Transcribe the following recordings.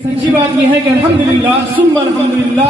سچی بات یہ ہے کہ الحمدللہ ثم الحمدللہ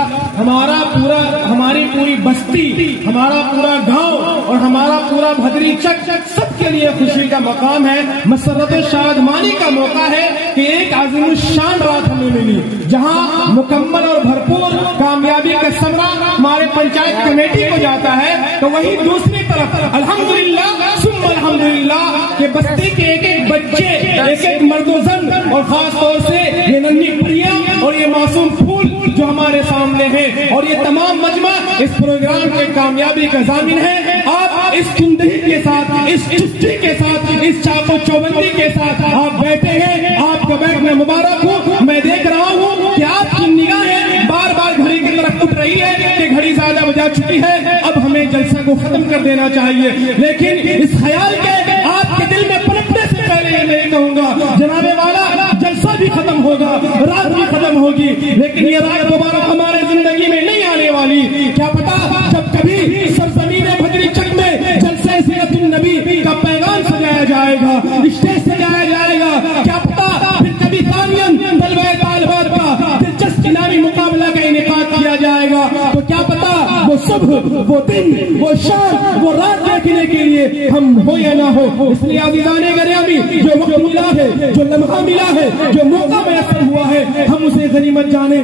ہماری پوری بستی، ہمارا پورا گاؤں اور ہمارا پورا بھدری چک سب کے لیے خوشی کا مقام ہے، مسرت شادمانی کا موقع ہے کہ ایک عظیم الشان رات ہمیں ملی جہاں مکمل اور بھرپور کامیابی کا ثمرہ ہمارے پنچایت کمیٹی کو جاتا ہے، تو وہی دوسری طرف الحمدللہ ثم الحمدللہ کہ بستی کے ایک ایک بچے، ایک ایک مرد و زن اور خاص طور سے یہ ننھی پریا اور یہ معصوم پھول جو ہمارے سامنے ہیں اور یہ تمام مجمع اس پروگرام کے کامیابی کا ضامن ہے۔ آپ اس چندری کے ساتھ، اس چستی کے ساتھ، اس چاقو چوبندی کے ساتھ آپ بیٹھے ہیں، آپ کا بیٹھنا مبارک ہو۔ میں دیکھ رہا ہوں کہ آپ کی نگاہیں بار بار گھڑی کی طرف اٹھ رہی ہے کہ گھڑی زیادہ بجا چکی ہے، اب ہمیں جلسہ کو ختم کر دینا چاہیے، لیکن اس خیال کے آپ کے دل میں پلٹنے سے پہلے یہ نہیں کہوں گا جناب والا جلسہ بھی ختم ہوگا، رات بھی ختم ہوگی، لیکن یہ رات دوبارہ ہمارے زندگی میں نہیں آنے والی۔ کیا پتا جب کبھی سرزمین بھدری چک میں جلسہ سیرت النبی کا پیغام سجایا جائے گا، اسٹیج سجایا جائے گا، کیا پتا پھر کبھی ثانین طلبہ طالبات کا دلچسپ انعامی مقابلہ کا انعقاد کیا جائے گا، تو کیا پتا وہ صبح، وہ دن، وہ شام، وہ رات دیکھنے کے لیے ہم ہو یا نہ ہو۔ اس لیے عزیزان گرامی، جو وقت ملا ہے، جو لمحہ ملا ہے، جو موقع میسر ہوا ہے، ہم اسے غنیمت جانیں۔